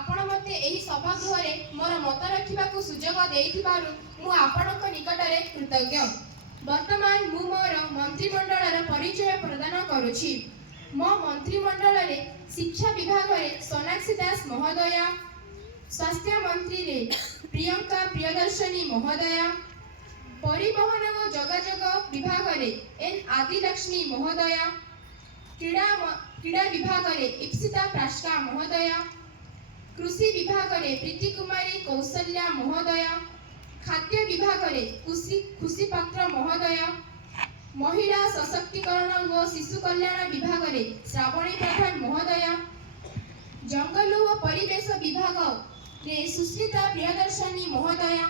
आपण मते एही सभागृहरे मोर मत रखिबाकू सुजोग देइथिबारु मु आपणक निकटरे कृतज्ञ। वर्तमान मु मोर मंत्रिमंडलर परिचय प्रदान करुछि। मो मंत्रिमंडल शिक्षा विभाग में सोनाक्षी दास महोदया, स्वास्थ्य मंत्री रे प्रियंका प्रियदर्शनी महोदया, परिवहन और जोगाजोग विभाग में एन आदिलक्ष्मी महोदया, क्रीड़ा विभाग में इप्सिता प्राश्का महोदया, कृषि विभाग में प्रीति कुमारी कौशल्या महोदया, खाद्य विभाग में खुशी पात्र महोदया, महिला सशक्तिकरण व शिशु कल्याण विभाग में श्रावणी प्रधान महोदया, जंगल व परिवेश विभाग रे सुस्मिता प्रियदर्शनी महोदया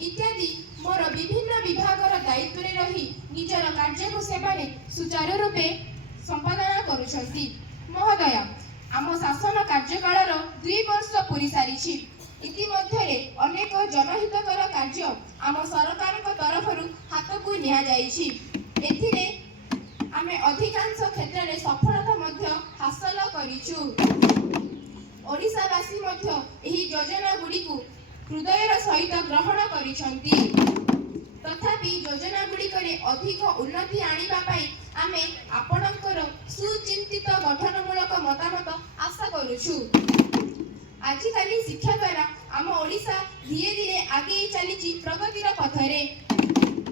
इत्यादि मोर विभिन्न विभागर दायित्व रे रही निजर कार्य को सेवारे सुचारू रूपे संपादन करुछंती। महोदया, आम शासन कार्यकाल 2 वर्ष पूरी सारी इतिमध्ये अनेक जनहितकर कार्य आम सरकार तरफ हाथ को निया जाइछि। एथिरे आमे अधिकांश क्षेत्र में सफलता मध्य हासिल करिछु। ओडिशावासी मध्य एही योजना गुडी को हृदयर सहित ग्रहण करिसंती। तथापि योजना गुडी करे अधिक उन्नति आनिबा पई आमे आपणकर सुचिंतित गठनमूलक मतामत आशा करुछु। आजिकाली शिक्षा द्वारा आम ओडिशा धीरे धीरे आगे चली प्रगतिर पथरे।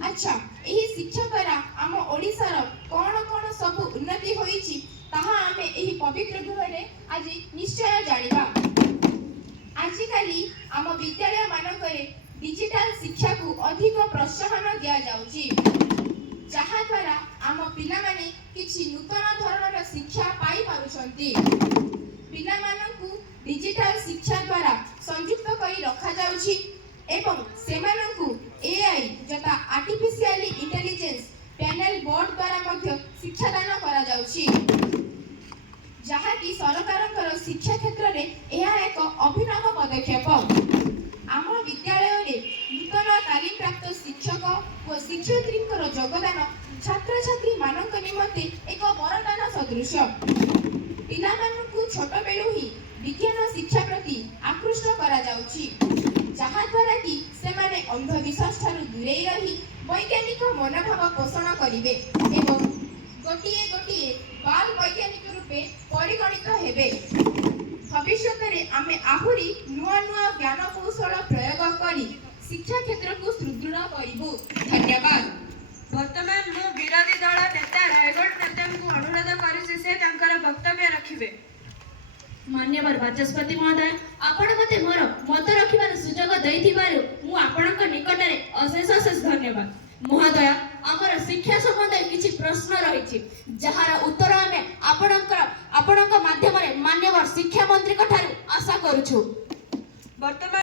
अच्छा, एही शिक्षा द्वारा आम ओडिशार कौन कौन सब उन्नति होईछि ताहा आमे एही पवित्र गृहरे आज निश्चय जानिबा। आजिकाली आम विद्यालय मानकरे डिजिटल शिक्षा को अधिक प्रोत्साहन दिया जाउछि, जहा द्वारा आम पिला माने किछि नूतन धरणर शिक्षा पाई पारुछंती। पिला मानकु डिजिटल शिक्षा द्वारा संयुक्त करी रखा जाउछि एवं सेमानकु एआई जता आर्टिफिशियल इंटेलिजेंस पैनल बोर्ड द्वारा मध्य शिक्षा दान करा जाउछि, जहा कि सरकारकर शिक्षा क्षेत्र में यह एक अभिनव पदक्षेप। आम विद्यालय रे नूतन तालीम प्राप्त शिक्षक और शिक्षयित्री योगदान छात्र छात्री मानक निमंते एक वरदान सदृश। पिला मानकु छोट बेलु ही विज्ञान शिक्षा प्रति आकृष्ट करा जाउछि, जहा द्वारा कि सेमाने अंधविश्वास ठारू दूरे रही वैज्ञानिक मनोभाव पोषण करिवे एवं गोटिए गोटिए बाल वैज्ञानिक रूपे परिगणित हेबे। भविष्य में आमे आहुरी नुआ नुआ ज्ञान कौशल प्रयोग करी शिक्षा क्षेत्र को सुदृढ़ करिबु। धन्यवाद। वर्तमान मु विरोधी दल नेता रायगढ़ नेता को अनुरोध करिछि से तांकर वक्तव्य रखिबे। मान्यवर बाचस्पति महोदय, आपण मते मोर मत रखिबार सुजोग दैथिबारु मु आपणक निकटरे अशेष अशेष धन्यवाद। महोदय, आमर शिक्षा संबंधी किछि प्रश्न रहिछि, जहार उत्तर आमे आपणक माध्यम रे मान्यवर शिक्षा मंत्री को ठारू आशा करूछु। वर्तमान